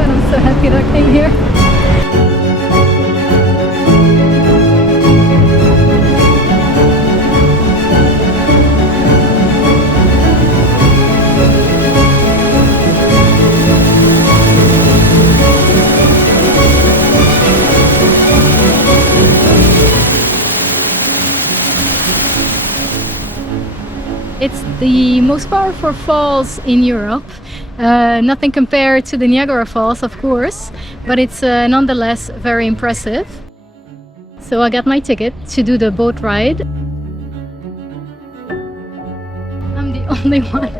god, I'm so happy that I came here. It's the most powerful falls in Europe. Nothing compared to the Niagara Falls, of course, but it's nonetheless very impressive. So I got my ticket to do the boat ride. I'm the only one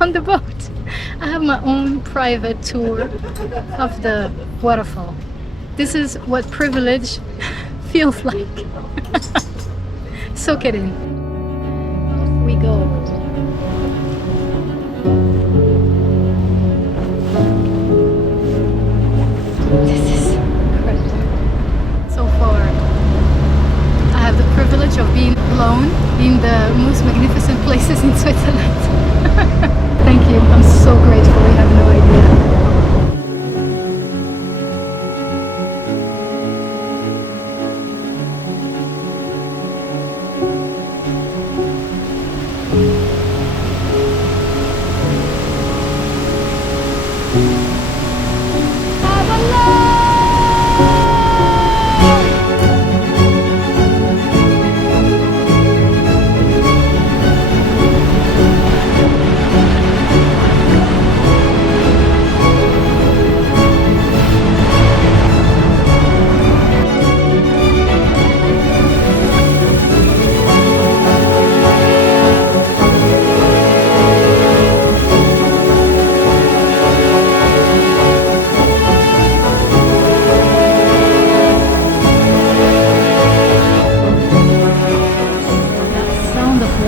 on the boat. I have my own private tour of the waterfall. This is what privilege feels like. Soak it in. We go. This is incredible. So far, I have the privilege of being alone in the most magnificent places in Switzerland. Thank you. I'm so grateful. You have no idea.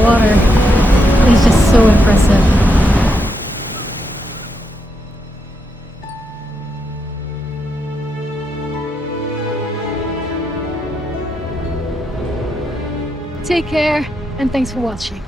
Water is just so impressive. Take care and thanks for watching.